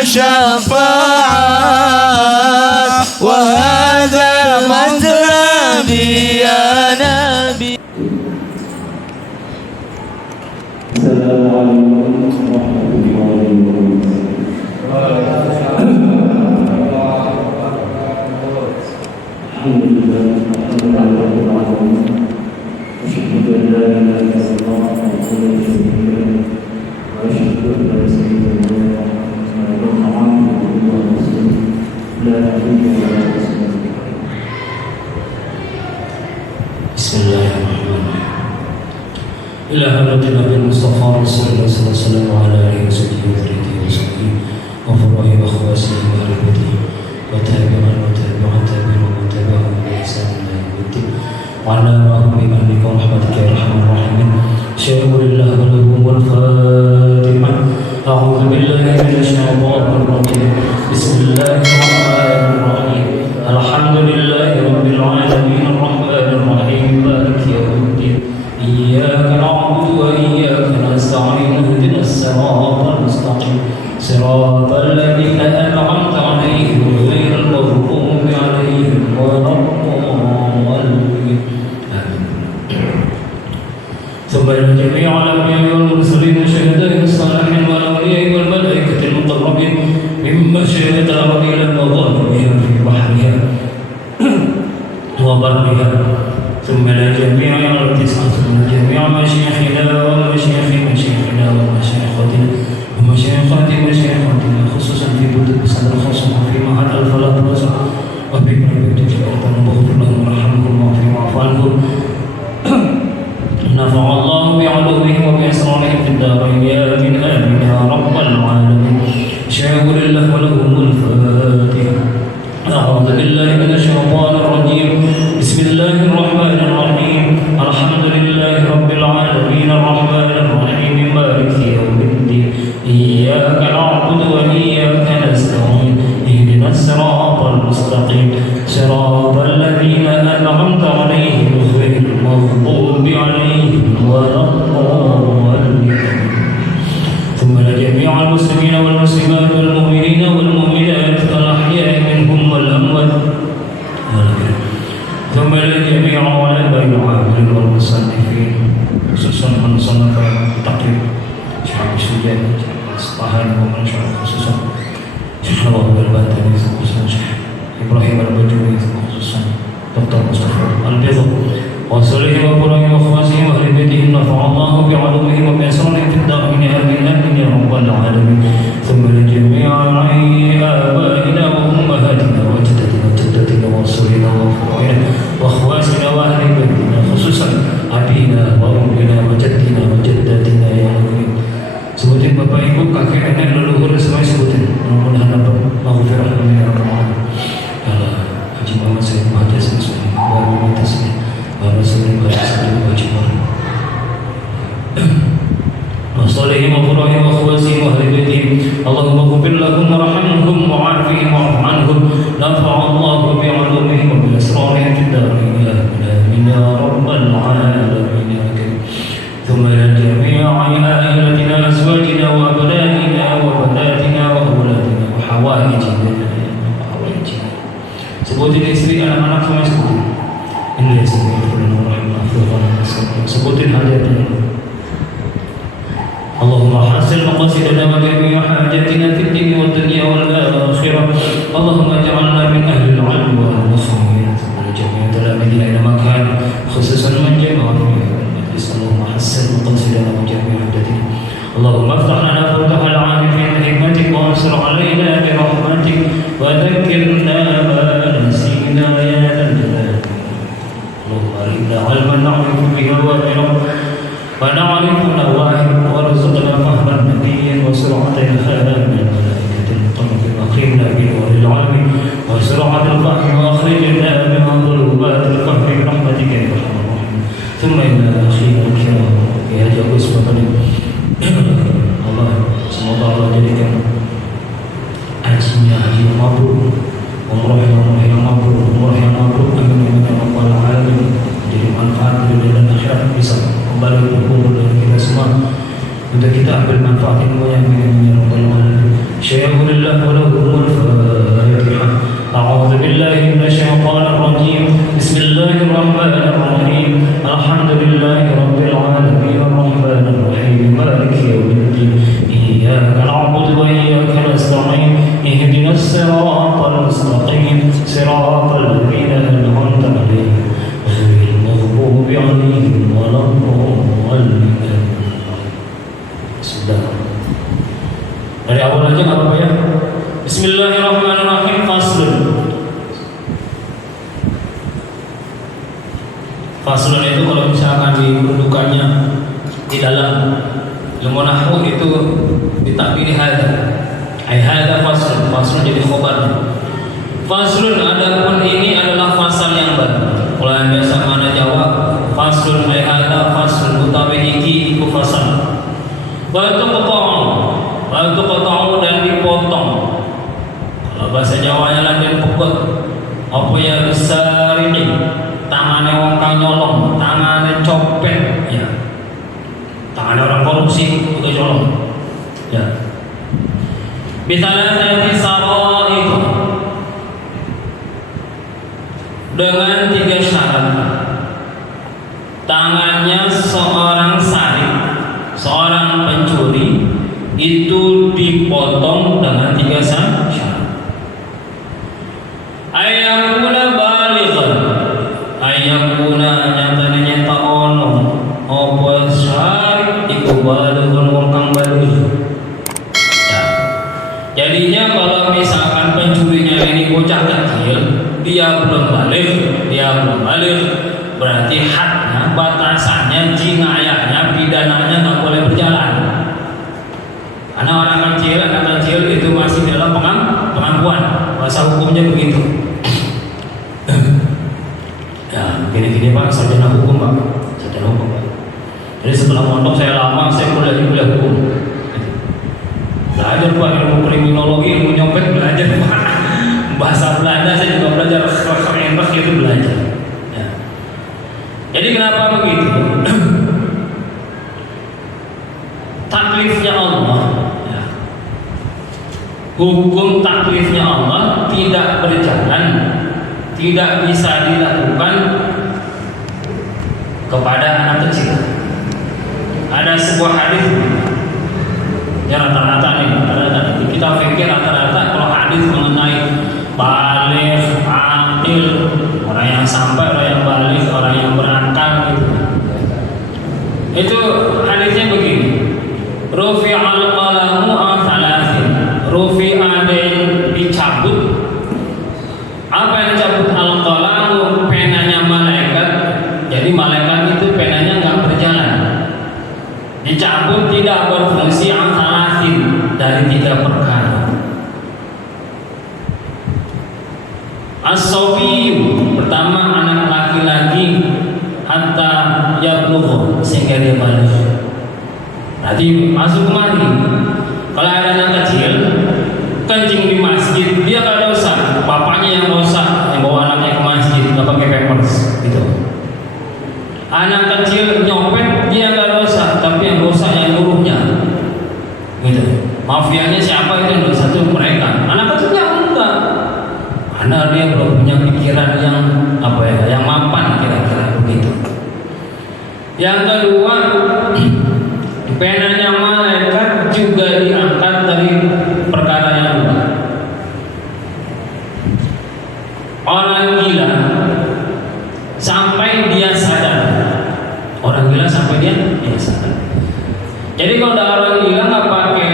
الشفاعات وهذا مطلبي يا نبي. السلام عليكم ورحمة الله وبركاته. الحمد لله رب العالمين، أشهد أن لا إله إلا الله وحده لا شريك له، وأشهد أن سيدنا محمدا عبده ورسوله لا نبي ولا رسول. بسم الله الرحمن الرحيم. إلى حضرة النبي المصطفى رسول الله صلى الله عليه وسلم وعلى آله وصحبه وذريته وصحبه وفروعه وأخواسه وأهل بيته وتابعين ومن تبعهم بإحسان إلى يوم الدين وعلى معهم بمنك ورحمتك يا أرحم الراحمين. شكر لله ولهم الفاتحة. أعوذ بالله من الشيطان الرجيم. بسم الله الرحمن الرحيم. الحمد لله رب العالمين الرحمن الرحيم مالك يوم الدين. إياك نعبد وإياك نستعين اهدنا الصراط المستقيم صراط الذين أنعمت عليهم غير المغضوب عليهم ولا الضالين. ثم إلى جميع الأنبياء والمرسلين والشهداء والصالحين والأولياء والملائكة المقربين من مشارق الأرض إلى مغاربها في بحرها وبرها. ثم إلى جميع التسعة من جميع مشايخنا ومشايخ مشايخنا ومشايختنا ومشايخات مشايختنا خصوصا في بدء صدر خاصة في معهد الفلاح وفي بركة ربنا واغفر لهم وارحمهم واعف عنهم. نفع الله بعلومهم وبأسرارهم في الدارين آمين آمين يا رب العالمين. شاور الله ولهم الفاتحة. أعوذ بالله من الشيطان الرجيم. بسم الله الرحمن الرحيم. الحمد لله رب العالمين الرحمن الرحيم مالك يوم الدين. إياك نعبد وإياك نستعين اهدنا الصراط المستقيم صراط الذين أنعمت عليهم غير المغضوب عليهم ولا الضالين. ثم لجميع المسلمين والمسلمات والمؤمنين والمؤمنات الأحياء منهم والأموات. ثم لجميع علماء العاملين والمصنفين خصوصا من صنف تقريب شعب السجاد الصطهان ومن شعب خصوصا شيخ نواف الباتني خصوصا شيخ إبراهيم البجوري خصوصا دكتور مصطفى البيض وصلهم وقرهم وأخواتهم وأهل بيتهم. نفع الله بعلومهم وبأسرارهم في الدارين آمين آمين يا رب العالمين. ثم لجميع آبائنا وأمهاتنا وجدتنا وجدتنا وأصولنا وفروعنا وأخواتنا وأهل بيتنا خصوصا أبينا وأمنا وجدنا وجدتنا يا رب. Sebutin bapak ibu kakek nenek leluhur semua sebutin. Mudah-mudahan dapat maghfirah ya rabbal alamin. Haji Muhammad Said Mahathir Samsudin wa Mutasmi wa Rasulullah sallallahu alaihi wasallam. وصلهم وفرهم وأخواتهم وأهل بيتهم. اللهم اغفر لهم وارحمهم وعافهم واعف عنهم. نفع الله بعلومهم وبأسرارهم في الدارين آمين يا رب العالمين يا كريم. ثم إلى جميع عائلتنا أزواجنا وأبنائنا وبناتنا وأولادنا وحوائجنا. Sebutin istri anak-anak semua sebutin. Ini sebutin hajatnya. اللهم حسن مقاصدنا وجميع حاجاتنا في الدين والدنيا والآخرة. اللهم اجعلنا من أهل العلم والخير ولجميع تلاميذنا أينما كان خصوصا من جمع المجلس. اللهم حسن مقاصدنا وجميع حاجاتنا. اللهم افتح لنا فتح العارفين بحكمتك وانصر علينا برحمتك وذكرنا ما نسينا يا ذا الجلال. اللهم أرنا علما نعرف به وغيره ونعرف نواهب وارزقنا فهم النبي وسرعة الخيرات من الملائكة المقربين واكرمنا بنور العلم وسرعة الفهم واخرجنا من ظلمات القهر برحمتك يا ارحم الراحمين. ثم إلى أخينا الكرام يا جوز فضل Allah, semoga Allah jadikan hajinya haji yang mabrur, umrah yang mabrur, amin ya rabbal alamin. Jadi manfaat dunia dan akhirat bisa kembali berkumpul dengan kita semua untuk kita ambil manfaat ilmu yang ya rabbal alamin. Syaikhulillah Faslun itu kalau misalkan didudukannya di dalam ilmu nahwu itu ditakdiri hada. Ai hada faslun, faslun jadi khobarnya. Faslun adapun ini adalah fasal yang baru. Kalau yang biasa mana jawab faslun ai hada faslun utawi iki iku fasal. Wa tuqta'u dan dipotong. Kalau bahasa Jawanya lagi pokok apa ya besar ini tangannya wong kang nyolong, tangannya copet ya. Tangannya orang korupsi itu nyolong. Ya. Bisalah saya sarah itu dengan 3 syarat. Tangannya seorang sarif, seorang pencuri itu dipotong dengan 3 syarat. Ayakuna balighan, ayakuna nyatanya ta'ono apa syarif iku balighan wong kang baligh. Ya. Jadinya kalau misalkan pencurinya ini bocah kecil, dia belum balik, berarti hadnya, batasannya, jinayahnya, pidananya nggak boleh berjalan. Karena anak kecil itu masih dalam pengampuan, bahasa hukumnya begitu. Ya, gini-gini Pak, sarjana hukum Pak. Jadi setelah mondok saya lama, saya kuliah hukum. Belajar Pak ilmu kriminologi, ilmu nyopet belajar Pak. Bahasa Belanda saya juga belajar, enak itu belajar. Ya. Jadi kenapa begitu? Taklifnya Allah, ya. Hukum taklifnya Allah tidak berjalan, tidak bisa dilakukan kepada anak kecil. Ada sebuah hadis, ya rata-rata nih, kita pikir rata-rata kalau hadis mengenai baligh, aqil, orang yang sampai, orang yang baligh, orang yang berakal gitu. Itu hadisnya begini. Rufi'al qalamu an thalathin. Rufi'a ada yang dicabut. Apa yang dicabut? Al-qalamu, penanya malaikat. Jadi malaikat itu penanya enggak berjalan. Dicabut tidak berfungsi an thalathin, dari 3 perkara. As-sabiyu, pertama anak laki-laki hatta yablugh, sehingga dia balik. Nanti masuk kemari. Kalau ada anak kecil kencing di masjid, dia nggak dosa, bapaknya yang dosa yang bawa anaknya ke masjid nggak pakai pampers gitu. Anak kecil nyopet, dia nggak dosa, tapi yang dosa yang nyuruhnya gitu. Mafianya siapa itu yang dosa? Itu mereka. Anak kecilnya enggak, karena dia belum punya pikiran yang yang mapan, kira-kira begitu. Yang kedua, penanya malaikat juga diangkat dari perkara yang dua. Orang gila sampai dia sadar. Orang gila sampai dia sadar. Jadi kalau ada orang gila nggak pakai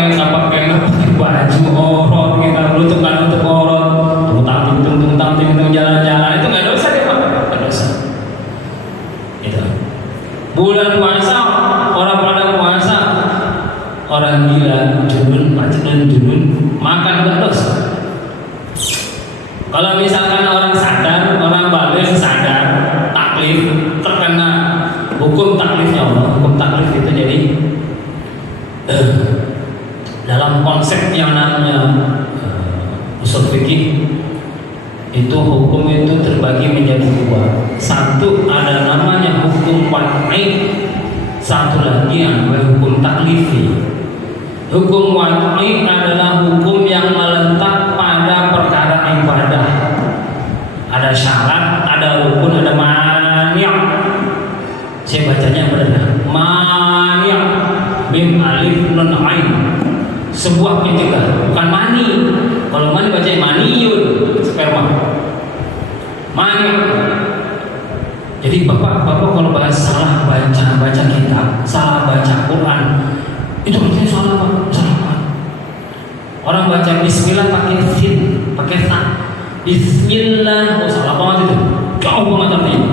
baju orot, kita nutup orot, tung jalan-jalan, itu nggak dosa dia Pak, nggak dosa. Itu. Bulan puasa, orang pada puasa, orang gila, junun, makan nggak dosa. Kalau misalkan orang sadar, orang balik sadar, taklif, terkena hukum taklifnya Allah. Hukum taklif itu jadi dalam konsep yang namanya usul fikih itu hukum itu terbagi menjadi 2. Satu ada namanya hukum wad'i, satu lagi yang hukum taklifi. Hukum wad'i adalah hukum yang meletak pada perkara ibadah. Ada syarat, ada rukun, ada mani'. Saya bacanya benar. Mani', mim alif nun ain. Sebuah pencegahan, bukan mani. Kalau mani bacanya maniun, sperma. Mani. Jadi bapak kalau salah baca kitab, salah baca Quran, itu artinya salah Pak. Orang baca Bismillah pakai sin, pakai ta. Bismillah, salah banget itu. Jauh banget artinya.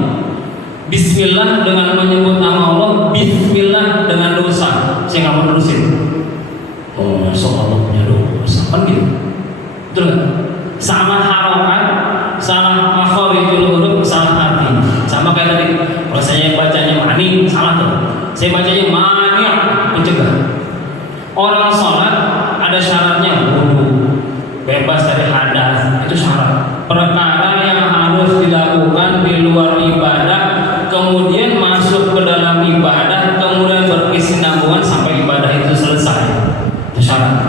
Bismillah dengan menyebut nama Allah, Bismillah dengan dosa. Saya nggak mau terusin. Oh, masuk Allah punya dosa kan gitu. Betul kan? Sama harokat, salah makharijul huruf, salah hati. Sama kayak tadi. Kalau saya bacanya mani, salah tuh. Saya bacanya mani, mencegah. Orang sholat ada syaratnya, wudu, bebas dari hadas, itu syarat. Perkara yang harus dilakukan di luar ibadah, kemudian masuk ke dalam ibadah, kemudian berkesinambungan sampai ibadah itu selesai. Itu syarat.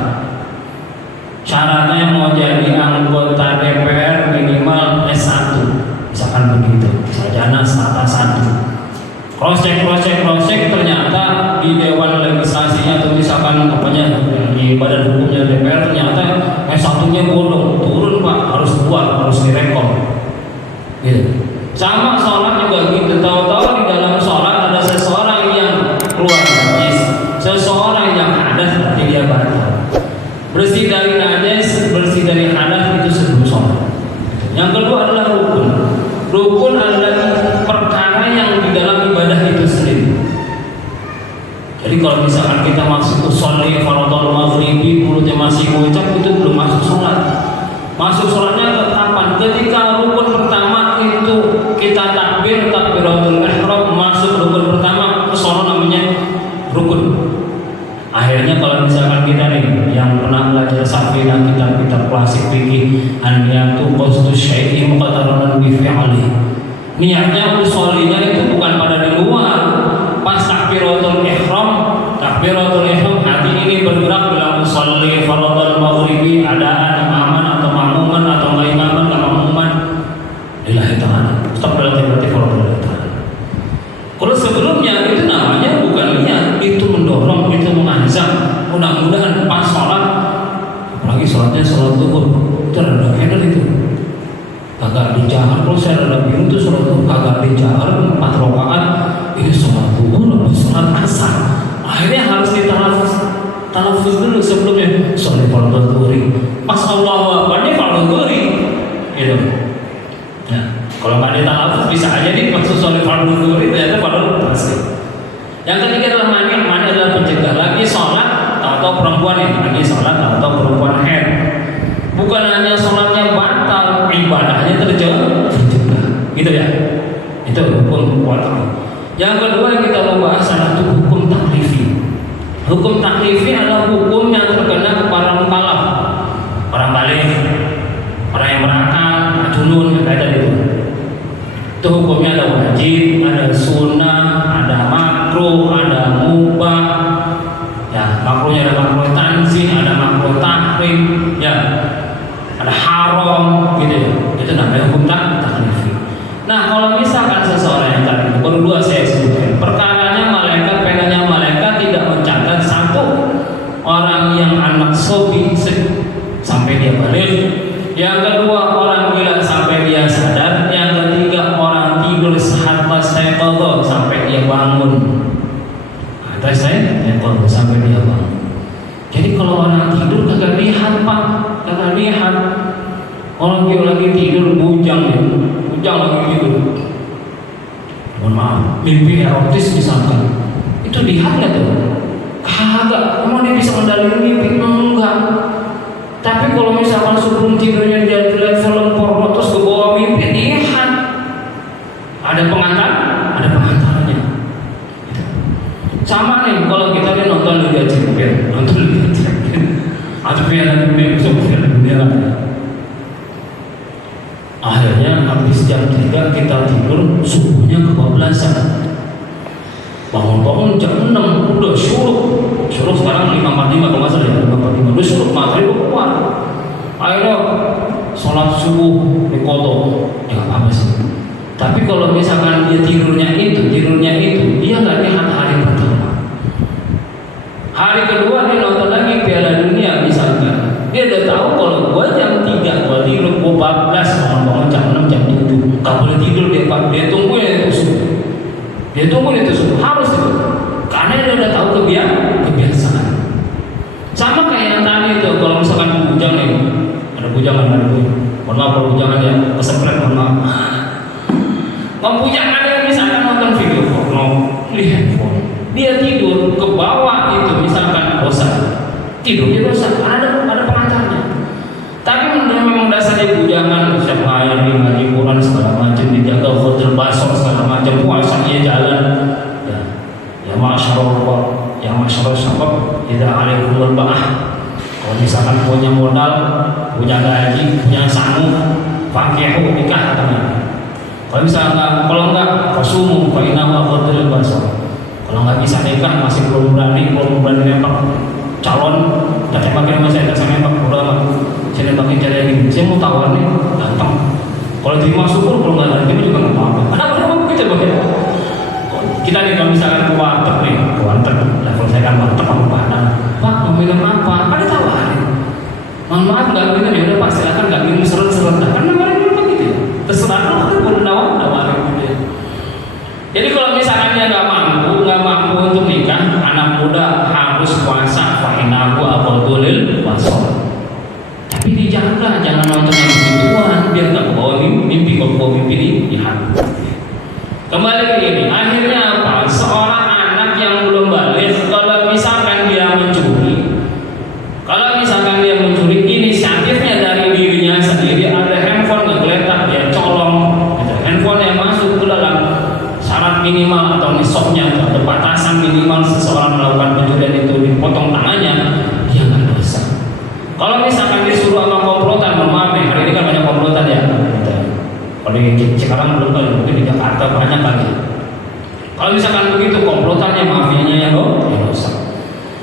Syaratnya mau jadi anggota DPR minimal S1, misalkan begitu. Sarjana stata 1. Cross-check ternyata di Dewan Legislasinya atau misalkan di badan hukumnya DPR ternyata S1-nya bodong, turun Pak, harus keluar, harus direkom. Gitu. Sama sholat juga gitu. Tahu-tahu di dalam sholat ada seseorang yang keluar najis, seseorang yang hadas, berarti dia batal. Bersih dari najis, bersih dari hadas itu sebelum sholat. Yang kedua adalah rukun. Rukun adalah perkara yang di dalam ibadah itu sendiri. Jadi kalau misalkan kita masuk sholli fardhul maghribi, mulutnya masih ngucap, itu belum masuk sholat. Masuk sholatnya kapan? Ketika rukun pertama itu kita takbiratul ihram, masuk rukun pertama, kesono namanya rukun. Akhirnya kalau misalkan kita nih yang pernah belajar safina, kitab-kitab klasik fikih, an-niyatu qasdu syai'i muqattaran bi fi'li. Niatnya usholinya itu bukan pada di luar. Pas takbiratul ihram hati ini bergerak dalam sholli fardhul maghribi, adaan imaman atau makmuman atau enggak imaman enggak makmuman. Lillahi ta'ala. Stop berarti fardhul ta'ala. Kalau sebelumnya itu namanya bukan niat, itu mendorong, itu mengajak. Mudah-mudahan pas sholat, apalagi sholatnya sholat zuhur, itu ada header itu. Kagak dijahar, kalau saya ada biru itu sholat zuhur kagak dijahar 4 rakaat, ini sholat zuhur atau sholat asar. Akhirnya harus talafuz dulu sebelumnya. Sholat fardhu zuhur. Pas Allahu Akbar ini fardhu zuhur. Gitu. Nah, kalau nggak ditalafuz bisa aja nih maksud sholat fardhu zuhur ternyata fardhu asar. Yang ketiga adalah mani adalah pencegah. Lagi sholat atau perempuan ini lagi sholat atau perempuan haid. Bukan hanya sholatnya batal, ibadahnya terjebak. Gitu ya. Itu hukum batal. Yang kedua yang kita mau bahas adalah hukum taklifi. Hukum taklifi adalah hukum yang terkena kepada mukallaf, orang balik, orang yang berakal, junun, kayak tadi itu. Itu hukumnya ada wajib, ada sunnah, ada makruh, ada mubah. Ya, makruhnya ada makruh tanzih, ada makruh tahrim, ya, ada haram, gitu ya. Itu namanya hukum taklifi. Nah, kalau misalkan seseorang yang tadi baru 2 saya sebutkan, perkaranya malaikat, pengennya malaikat tidak mencatat satu orang yang anak sobi sampai dia balik, yang kedua orang gila sampai dia sadar, yang ketiga orang tidur hatta sayqadha sampai dia bangun. Hatta sayqadha sampai dia bangun. Jadi kalau orang tidur kagak lihat Pak, kagak lihat. Orang lagi tidur bujang lagi tidur. Mohon maaf, mimpi erotis misalkan, itu lihat nggak tuh? Kagak. Emang dia bisa mengendalikan mimpi? Enggak. Tapi kalau misalkan sebelum tidurnya dia lihat film porno terus ke bawah mimpi, lihat. Ada pengantarnya. Sama nih kalau kita nonton Liga Champions, atau Piala Dunia, akhirnya habis jam 3 kita tidur, subuhnya kebablasan. Bangun-bangun jam 6 udah syuruk sekarang 5.45 kalau nggak salah ya, 5.45 udah syuruk, maghrib keluar. Akhirnya sholat subuh di kodo, ya nggak apa sih. Tapi kalau misalkan dia tidurnya itu dia nggak lihat hari pertama. Hari kedua dia nonton lagi Piala Dunia misalnya, dia udah tahu kalau gua jam 3 gua tidur, gua 14 bangun jam 6 jam 7 nggak boleh tidur dia tungguin itu subuh harus itu, karena dia udah tahu kebiasaan. Sama kayak yang tadi itu, kalau misalkan bujang nih, ada bujangan, mohon maaf kalau bujangan ya kesempret, mohon maaf. Bujangan yang misalkan beli handphone. Dia tidur ke bawah itu misalkan dosa, tidurnya dosa, ada pengantarnya. Tapi memang dasarnya bujangan, siap ngaji Quran segala macam, dijaga hotel basor segala macam, puasanya jalan. Ya masyaallah, ya masyaallah sabab tidak ada berbah. Kalau misalkan punya modal, punya gaji, punya sanggup, fakihu nikah teman. Kalau enggak kasumu fa inna ma hotel basor. Kalau nggak bisa nikah masih belum berani nembak calon, tak tembaknya sama saya, tak saya nembak udah saya nembakin cara gini, saya mau tawar nih, datang. Kalau terima syukur, kalau nggak terima juga nggak apa-apa. Kenapa begitu bagaimana? Kita nih kalau misalkan ke warteg, level saya kan warteg apa padang, Pak mau minum apa? Ada tawarin. Mohon maaf nggak minum ya udah Pak silakan nggak minum seret-seret, kan nawarin dulu gitu. Terserah lo kan nawarin gitu. Jadi kalau misalkan dia nggak mampu untuk nikah, anak muda harus puasa fa'inahu aqdulil wasol. Tapi dijaga, jangan nonton yang begituan, biar nggak bawa mimpi. Kalau bawa mimpi ini hati. Kembali ke ini, akhirnya apa? Seorang anak yang belum balik, kalau misalkan dia mencuri, inisiatifnya dari dirinya sendiri. Ada handphone ngegeletak, dia colong, ada handphone yang masuk ke dalam syarat minimal atau nisabnya atau batasan minimal seseorang melakukan pencurian itu dipotong tangannya, dia nggak dosa. Kalau misalkan disuruh sama komplotan, maaf nih, hari ini kan banyak komplotan ya. Kalau di Cikarang belum kali, mungkin di Jakarta banyak kali. Kalau misalkan begitu komplotannya, mafianya ya dosa.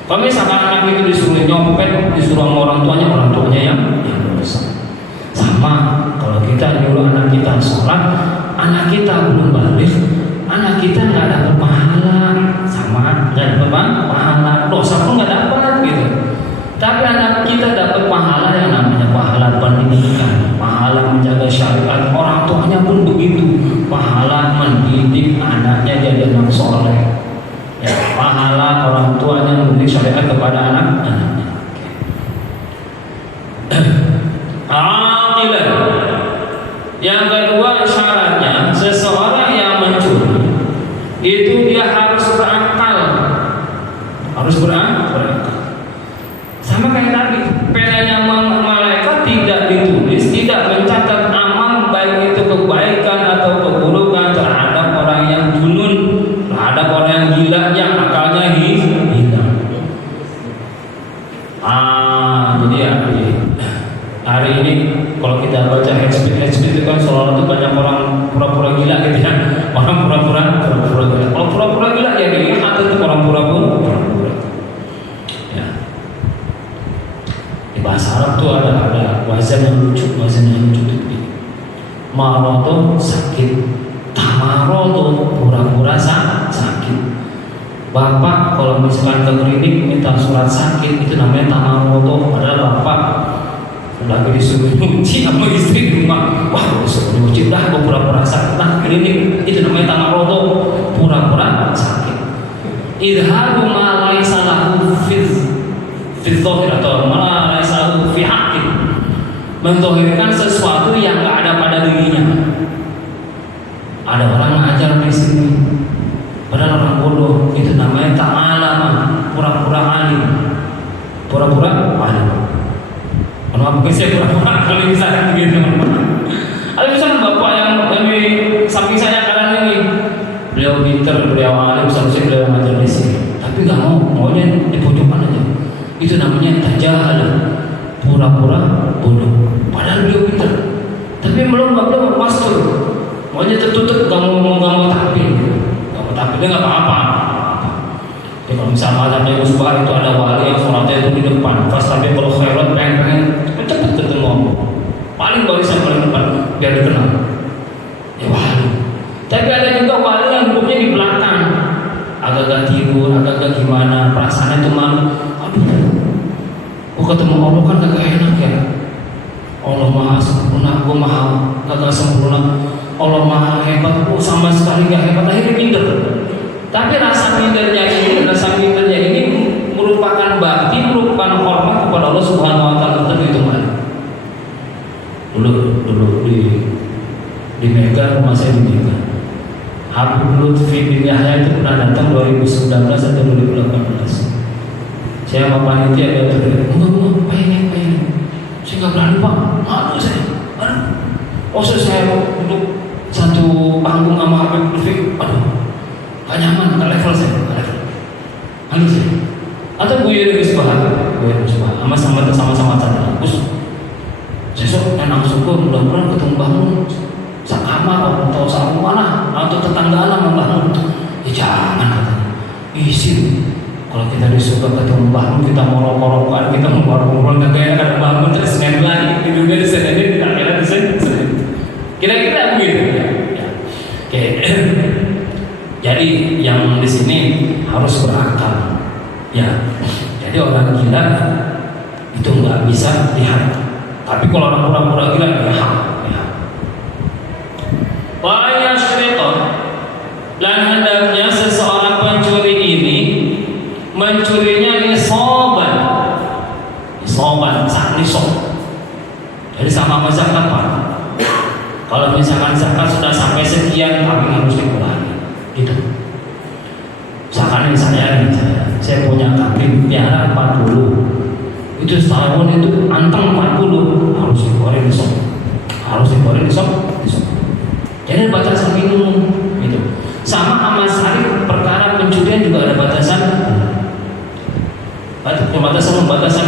Kalau misalkan anak itu disuruh nyopet, disuruh sama orang tuanya yang dosa. Sama kalau kita nyuruh anak kita sholat, anak kita belum balik, anak kita nggak dapat pahala, sama nggak dapat pahala, dosa pun nggak dapat gitu. Tapi anak kita dapat pahala yang namanya pahala pendidikan, pahala menjaga syariat. Orang tuanya pun begitu, pahala mendidik anaknya jadi anak soleh. Ya, pahala orang tuanya mendidik syariat kepada anak-anaknya. Yang kedua syaratnya, seseorang yang mencuri itu dia harus berakal, sama kayak tadi, penanya malaikat tidak ditulis, tidak mencatat amal baik itu kebaikan atau keburukan terhadap orang yang junun, terhadap orang yang gila yang akalnya hilang. Jadi ya, hari ini kalau kita baca head speed itu kan seolah itu banyak orang pura-pura gila gitu ya, orang pura-pura gila. Kalau pura-pura gila ya kayak gitu, atau itu orang pura-pura. Ya. Di bahasa Arab tuh ada wazan yang lucu itu. Marodo sakit, tamarodo pura-pura sakit. Bapak kalau misalkan ke klinik minta surat sakit itu namanya tamarodo, padahal bapak lagi disuruh nyuci sama istri di rumah. Wah, disuruh nyuci dah, gue pura-pura sakit. Nah, klinik itu namanya tamarodo, pura-pura sakit. Idhabu ma laisa lahu fi dhahir atau ma laisa lahu fi haqqin. Mendohirkan sesuatu yang enggak ada pada dirinya. Ada orang ngajar di sini, padahal orang bodoh, itu namanya ta'alama, pura-pura alim. Kenapa saya pura-pura kalau misalkan begitu? Ada misalkan bapak yang lebih samping saya kanan ini, beliau pintar, beliau alim, seharusnya beliau ngajar di sini, tapi nggak maunya di pojokan aja. Itu namanya tajahal, pura-pura bodoh. Padahal beliau pintar, tapi belum pastor, maunya tertutup, nggak mau tampil, dia nggak apa-apa. Ya, kalau misalnya adanya musbah itu ada wali yang sholatnya itu di depan, pas sampai kalau khairat pengen cepet ketemu, paling barisan paling depan biar dikenal. Ya wali. Tapi ada juga wali yang duduknya di belakang, agak-agak tidur, agak-agak gimana, perasaannya itu malu. Aduh, ketemu Allah kan gak enak ya. Allah maha sempurna, gue maha kagak sempurna. Allah maha hebat, sama sekali gak hebat, akhirnya minder. Tapi rasa mindernya ini merupakan bakti, merupakan hormat kepada Allah Subhanahu Wa Taala. Itu mana? Dulu di Mega, rumah saya di Mega. Habib Lutfi bin Yahya itu pernah datang 2019 atau 2018. Saya sama panitia dia terlihat, enggak, pengen. Saya nggak berani pak, malu saya. Saya duduk satu panggung sama Habib Lutfi, gak nyaman, gak level saya, Lalu saya, atau gue dari Subhan, sama-sama tadi, Gus. Besok langsung gue mudah-mudahan ketemu bangun sakamar atau sama mana atau tetanggaan sama bangun. Jangan katanya, izin. Kalau kita di surga ketemu bangun, kita mau rokok-rokokan, kita mau ngobrol nggak kayak ada bangun terus main lagi, hidupnya di sana ini tidak kira di sana. Kira-kira begitu ya. Oke. Jadi yang di sini harus berakal. Ya. Jadi orang gila itu nggak bisa lihat. Tapi kalau orang pura-pura gila ya. Wa yashriqah, dan hendaknya seseorang pencuri ini mencurinya nisoban saat nisob. Jadi sama zakat pak. Kalau misalkan zakat sudah sampai sekian, kami harus dikurangi. Gitu. Misalkan saya punya kambing piara 40. Itu setahun itu anteng 40 harus digoreng nisab. Jadi batasan minimum gitu. Sama amal syar'i perkara pencurian juga ada batasan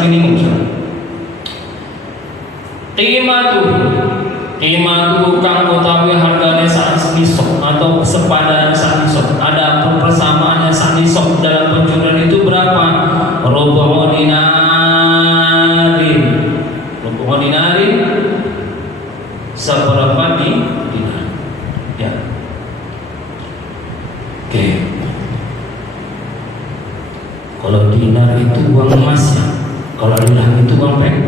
minimum. Qimatu kang utawi harganya saat nisab atau sepadan saat nisab. Ada persamaannya saat nisab dalam pencurian itu berapa? Rubu'u dinari seberapa dinar. Ya. Oke. Kalau dinar itu uang emas ya. Kalau dirham itu uang perak.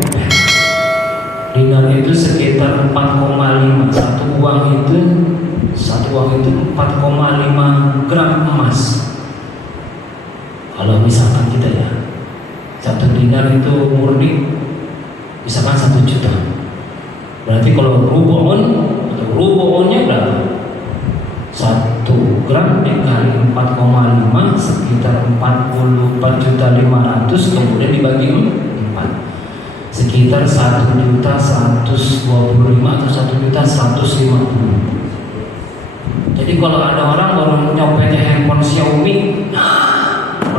Dinar itu sekitar 4,5. Satu uang itu 4,5 gram emas. Kalau misalkan kita ya, satu dinar itu murni misalkan 1 juta. Berarti kalau rubu'unnya berapa? 1 gram dikali 4,5 sekitar 44.500.000, kemudian dibagi 4 sekitar 1.125.000 atau 1.150.000. Jadi kalau ada orang baru nyopetnya handphone Xiaomi,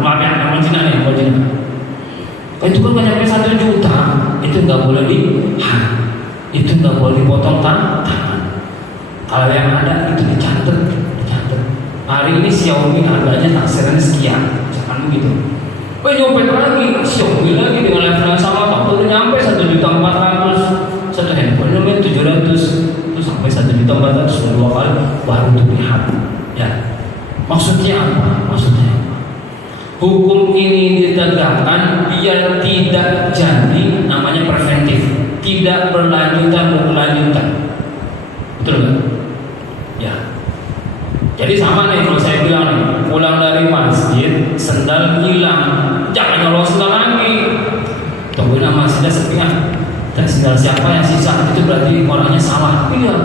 maaf ya, namanya Cina nih, itu kan nyampe 1 juta, itu nggak boleh itu nggak boleh dipotong tangan. Kalau yang ada itu dicatat. Hari ini Xiaomi harganya taksiran sekian, jangan begitu. Nyopet lagi, Xiaomi lagi dengan level yang sama, kalau udah nyampe 1.400.000, satu handphone nyampe 700, itu sampai 1.400.000 sudah 2 kali baru itu lihat. Ya, maksudnya apa? Hukum ini ditegakkan biar tidak jadi namanya preventif, tidak berkelanjutan. Betul kan? Ya. Jadi sama nih kalau saya bilang nih, pulang dari masjid sendal hilang, jangan nyolong sendal lagi. Tungguin masjidnya sepi dan sendal siapa yang sisa itu berarti orangnya salah. Iya.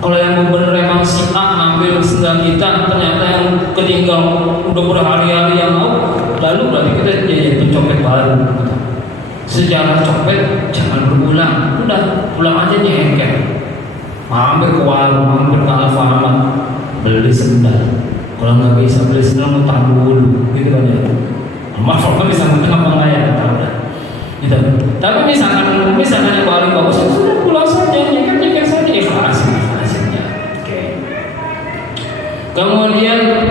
Kalau yang benar emang si A ngambil sendal kita, ternyata yang ketinggal udah berhari-hari yang mau, lalu berarti kita jadi pencopet baru. Sejarah copet jangan berulang, udah pulang aja nyengkel, mampir ke warung, mampir ke Alfamart, beli sendal. Kalau nggak bisa beli sendal mau tahu dulu, gitu kan ya. Maaf kalau bisa mungkin apa nggak ya, gitu. Tapi misalkan yang paling bagus itu sudah pulang saja, nyengkel saja, ikhlas. Kemudian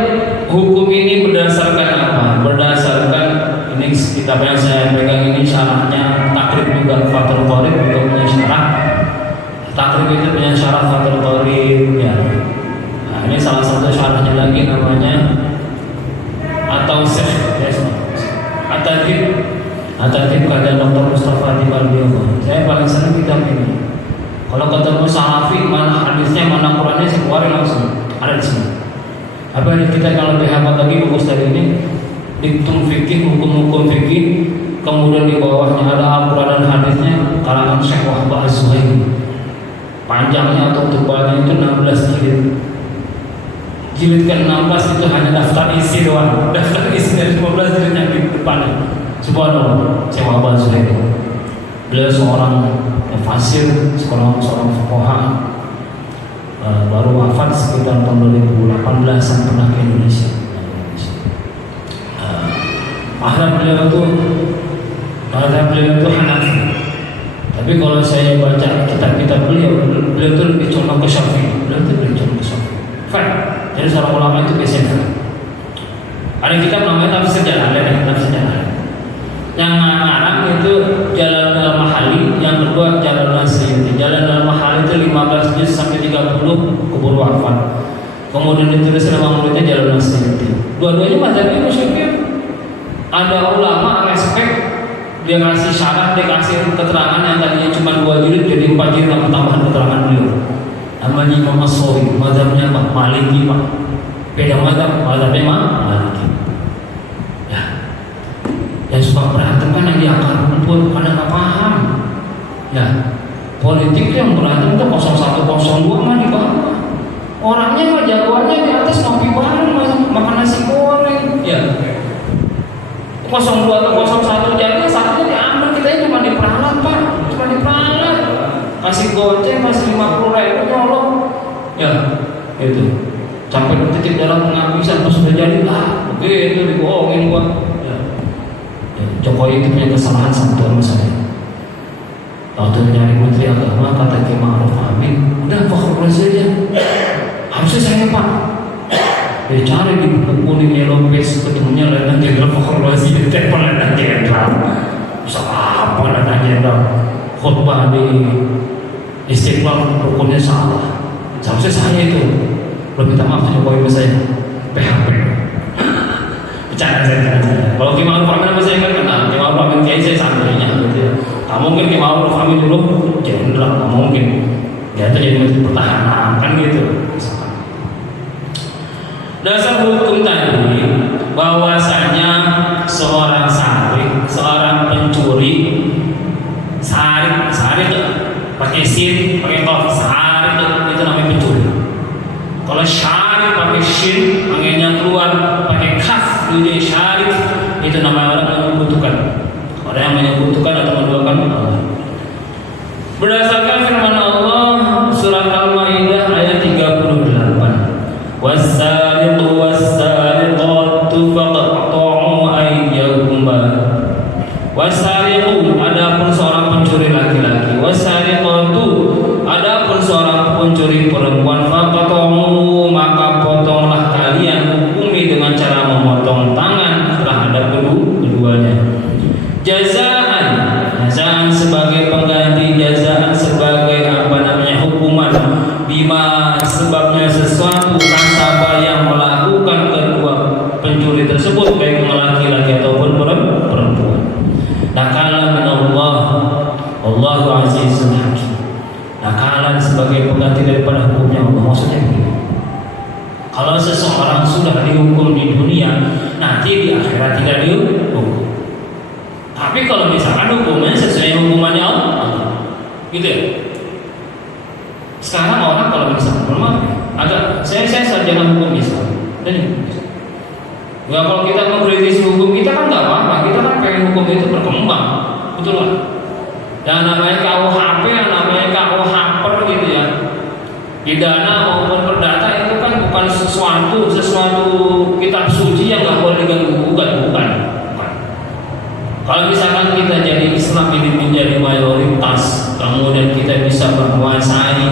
hukum ini berdasarkan apa? Berdasarkan ini kitab yang saya pegang ini syarahnya Takrib juga Fathul Qorib untuk punya syarah. Takrib itu punya syarah Fathul Qorib ya. Nah, ini salah satu syarahnya lagi namanya atau At-Tadhib kata Dr. Mustafa Tibalbiogo. Saya paling senang kitab ini. Kalau ketemu salafi mana hadisnya mana Qurannya saya keluarin langsung ada di sini. Apa yang kita kalau lebih hebat lagi bagus dari ini, diktum fikih, hukum fikih, kemudian di bawahnya ada Al-Quran dan hadisnya karangan Syekh Wahbah Az-Zuhaili. Panjangnya atau tebalnya itu 16 jilid. jilid ke-16 itu hanya daftar isi doang, daftar isi dari 15 jilid yang di depan. Subhanallah, Syekh Abdul Zuhair. Beliau seorang fasir, seorang fuqaha, baru wafat sekitar tahun 2018 pernah ke Indonesia. Mazhab beliau itu Hanafi. Tapi kalau saya baca kitab-kitab beliau itu lebih condong ke Syafi'i. Beliau itu lebih condong ke Syafi'i. Fine. Jadi seorang ulama itu biasanya ada kitab namanya Tafsir Jalalain, Tafsir Jalalain. Yang ngarang itu Jalan al-Mahali, yang kedua Jalan al-Suyuti. Jalan al-Mahali itu 15 juz sampai 30 keburu wafat. Kemudian ditulis sama muridnya Jalan al-Suyuti. Dua-duanya mazhabnya musyrik. Ada ulama respect, dia kasih syarat, dia kasih keterangan yang tadinya cuma 2 jilid jadi 4 jilid dengan tambahan keterangan beliau. Namanya Imam As-Suri, mazhabnya Pak Maliki Pak. Beda mazhabnya Maliki. Ya. Yang suka berantem kan yang di akar rumput, pada nggak paham. Ya. Politik yang berantem itu 01, 02 mah di bawah. Orangnya mah jagoannya di atas ngopi bareng, makan nasi goreng. Ya. 02 atau 01 jadi satunya diambil, kita cuma diperalat Pak, cuma diperalat, kasih goceng, kasih 50.000 nyolong, ya itu sampai titik dalam penghabisan pas sudah jadi lah, oke itu dibohongin gua. Ya. Jokowi itu punya kesalahan satu sama saya. Waktu nyari Menteri Agama kata Kiai Ma'ruf Amin, udah Fakhrul Razi aja, harusnya saya Pak. Dia cari di buku di Melopes, ketemunya Letnan Jenderal Fakhrul Razi, di telepon Letnan Jenderal. Bisa apa Letnan Jenderal? Khutbah di Istiqlal rukunnya salah. Seharusnya saya itu. Belum minta maaf Jokowi sama saya. PHP. Bercanda saya. Kalau Kiai Ma'ruf Amin sama saya kan kenal. Kiai Ma'ruf Amin kiai saya santrinya gitu ya. Tak mungkin Kiai Ma'ruf Amin dulu jenderal, tak mungkin. Dia itu jadi menteri pertahanan kan gitu. Dasar hukum tadi bahwasanya seorang sarik, seorang pencuri, sarik pakai sin, pakai kof, sarik itu namanya pencuri. Kalau syarik pakai shin, anginnya keluar, pakai kaf, jadi syarik itu namanya orang yang membutuhkan. Orang yang menyebutkan atau menduakan Allah. Berdasarkan firman Allah surat Al-Maidah ayat 38. Was-sariqu was-sariqatu faqta'u aydiyahuma. Was-sariqu adapun seorang pencuri laki-laki, was-sariqatu adapun seorang pencuri perempuan, faqta'u maka potonglah kalian, hukumi dengan cara memotong tangan terhadap keduanya. Jazaan sebagai pengganti, jazaan sebagai hukuman, bima sebabnya sesuatu nasabah yang melakukan kedua pencuri tersebut, baik laki-laki ataupun perempuan. Nakalan min Allah, Allahu azizun hakim. Nakalan sebagai pengganti daripada hukumnya Allah. Maksudnya begini, kalau seseorang sudah dihukum di dunia, nanti di akhirat tidak dihukum. Tapi kalau misalkan hukumnya sesuai hukumannya Allah, gitu ya. Sekarang orang kalau misalkan agak saya sarjana hukum Islam, dan ya kalau kita mengkritisi hukum kita kan nggak apa-apa, kita kan pengen hukum itu berkembang, betul lah. Yang namanya KUHP, yang namanya KUHP gitu ya, pidana maupun perdata itu kan bukan sesuatu kitab suci yang nggak boleh diganggu-gugat, bukan. Kalau misalkan kita jadi Islam ini menjadi mayoritas, kemudian kita bisa menguasai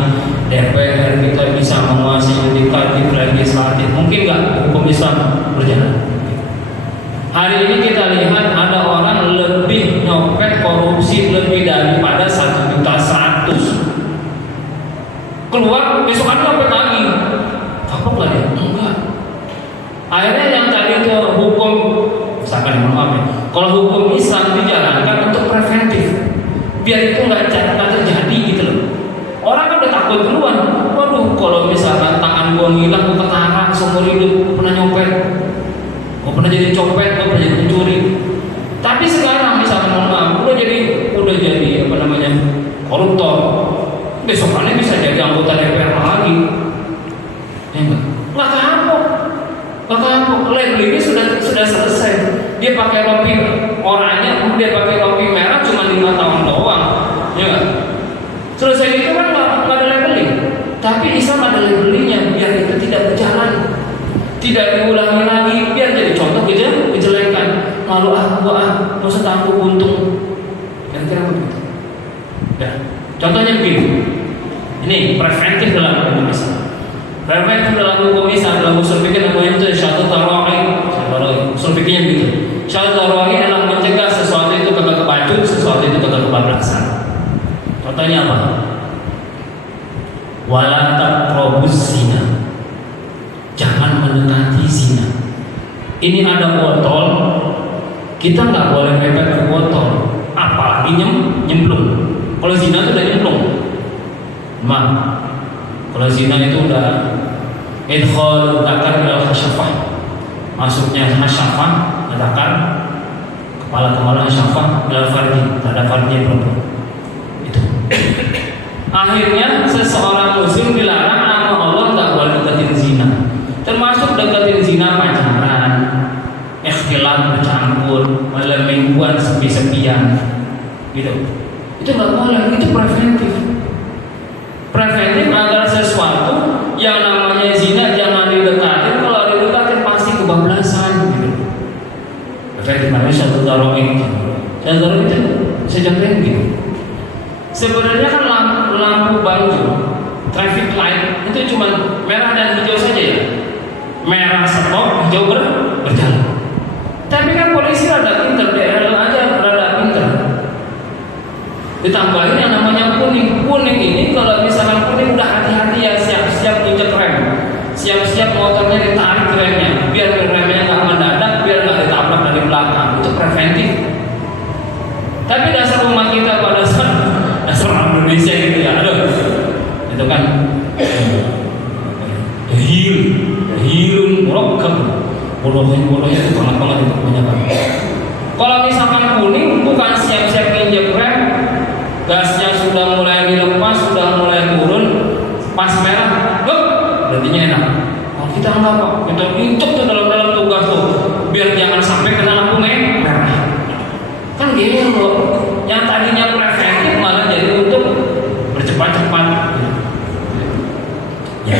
DPR, kita bisa menguasai yudikatif, legislatif, mungkin nggak hukum Islam berjalan? Hari ini kita lihat ada orang lebih nyopet korupsi lebih daripada 1.100.000. Keluar besokan nyopet lagi, kapok lah dia? Enggak. Akhirnya yang tadi itu hukum, misalkan kalau hukum Islam dijalankan untuk preventif, biar itu nggak terjadi gitu loh. Orang kan udah takut duluan. Waduh, kalau misalkan tangan gua ngilang, gua ketara seumur hidup, pernah nyopet, gua pernah jadi copet, gua pernah jadi pencuri. Tapi sekarang misalkan udah jadi koruptor, besokannya bisa jadi anggota DPR lagi. Ya enggak? Lah kapok. Maka labelingnya sudah selesai. Dia pakai rompi oranye, dia pakai rompi merah cuma 5 tahun doang, ya nggak? Selesai itu kan nggak ada labeling. Tapi Islam ada labelingnya biar itu tidak berjalan, tidak diulangi lagi, biar jadi contoh kejelekan. Lalu gua masa takut untung, kira-kira begitu. Ya, contohnya begini. Ini preventif dalam hukum Islam. Preventif dalam hukum Islam dalam usul fikih namanya itu syarut tarawih. Usul fikihnya begitu. Syarut tarawih adalah mencegah sesuatu itu kagak kepacut, sesuatu itu kagak kebablasan. Contohnya apa? Wala taqrabuz zina. Jangan mendekati zina. Ini ada botol, kita nggak boleh mepet ke botol, apalagi nyemplung. Kalau zina itu udah nyemplung. Kalau zina itu udah idkhal dzakar ila hasyafah, masuknya hasyafah, dzakar, kepala hasyafah ila farji, terhadap farji perempuan. Itu. Akhirnya seseorang muslim dilarang sama Allah nggak boleh deketin zina, termasuk deketin zina pacaran, ikhtilat bercampur, malam mingguan sepi-sepian, gitu. Itu nggak boleh, itu preventif. Preventif agar sesuatu yang namanya zina jangan didekatin. Kalau didekatin pasti kebablasan, gitu. Preventif namanya satu tarawih. Satu tarawih itu sejalan gitu. Sebenarnya kan lampu bantu, traffic light itu cuma merah dan hijau saja ya. Merah stop, hijau berjalan. Tapi kan polisi rada pinter, DRL aja rada pinter. Ditambahin yang namanya kuning. Kuning ini kalau misalkan kuning udah hati-hati ya, siap-siap injek rem, siap-siap motornya ditarik remnya, biar remnya nggak mendadak, biar nggak ditabrak dari belakang. Itu preventif. Tapi dasar umat kita pada dasar orang Indonesia gitu ya, aduh, itu kan hilun rokkab, bodohnya itu banget itu kebanyakan. Kalau misalkan kuning bukan siap-siap injek rem, gasnya sudah mulai dilepas, sudah mulai turun, pas merah, berartinya enak. Kalau kita enggak kok, kita incuk tuh dalam tugas tuh, biar jangan sampai kena lampu merah. Kan gini loh, yang tadinya preventif malah jadi untuk bercepat-cepat. Ya,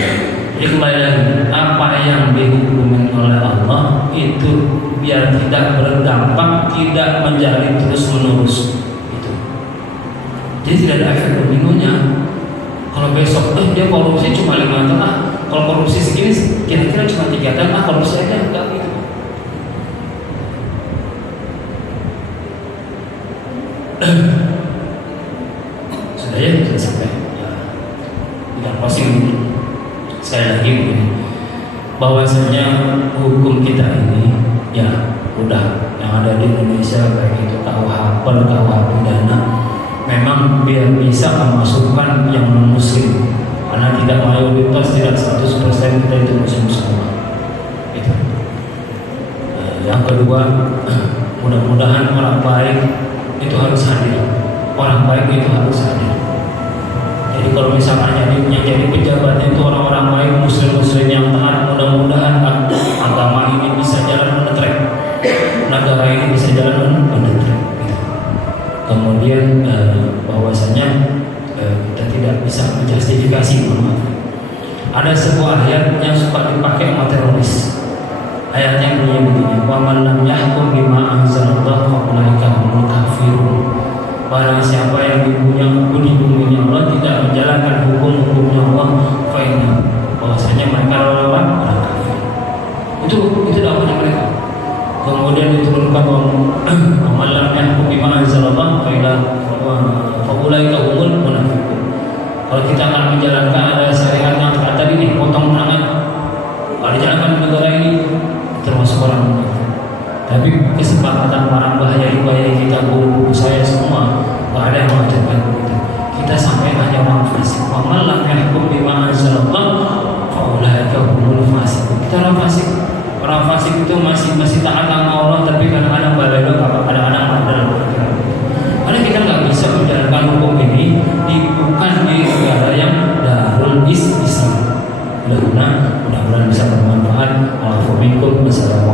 jadi kembali lagi, apa yang dihukumi oleh Allah itu biar tidak berdampak, tidak menjadi terus menerus. Jadi tidak ada efek dominonya. Kalau besok dia korupsi cuma 5 tahun, kalau korupsi segini kira-kira cuma 3 tahun, korupsi aja enggak gitu. Sudah ya, sudah sampai. Ya, tidak closing ini. Sekali lagi begini, bahwasanya hukum kita ini ya udah yang ada di Indonesia baik itu KUHP, KUH pidana, memang biar bisa memasukkan yang non-muslim, karena tidak mayoritas, tidak 100% kita itu muslim semua. Itu. Yang kedua, mudah-mudahan orang baik itu harus hadir. Orang baik itu harus hadir. Jadi kalau misalnya yang jadi pejabatnya itu orang-orang baik, muslim-muslim yang taat, mudah-mudahan agama ini bisa jalan menetrek, negara ini bisa jalan menetrek. Kemudian bahwasanya kita tidak bisa menjustifikasi. Ada sebuah ayat yang suka dipakai sama teroris. Ayatnya bunyi begini: "Wa man lam yahkum bima anzalallahu fa ulaika humul kafirun." Barang siapa yang di bumi Allah tidak menjalankan hukum-hukumnya Allah, fa inna, bahwasanya mereka orang kafir. Itu dakwahnya mereka. Kemudian diturunkan wa man lam yahkum bima anzalallahu fa ulaika humul munafiqun. Kalau kita akan menjalankan ada syariat yang tadi nih, potong tangan, kalau dijalankan di negara ini termasuk orang munafik. Tapi kesepakatan para bahaya kita, guru saya semua, nggak ada yang mengajarkan begitu. Kita sampai hanya orang fasik. Waman lam yahkum bima anzalallahu fa ulaika humul fasiqun. Kita orang fasik. Orang fasik itu masih taat sama Allah, tapi kadang-kadang balado, kadang-kadang bandel. Karena kita nggak bisa menjalankan hukum ini bukan di negara yang darul Islam. Mudah-mudahan bisa bermanfaat. Alhamdulillah. Wassalamualaikum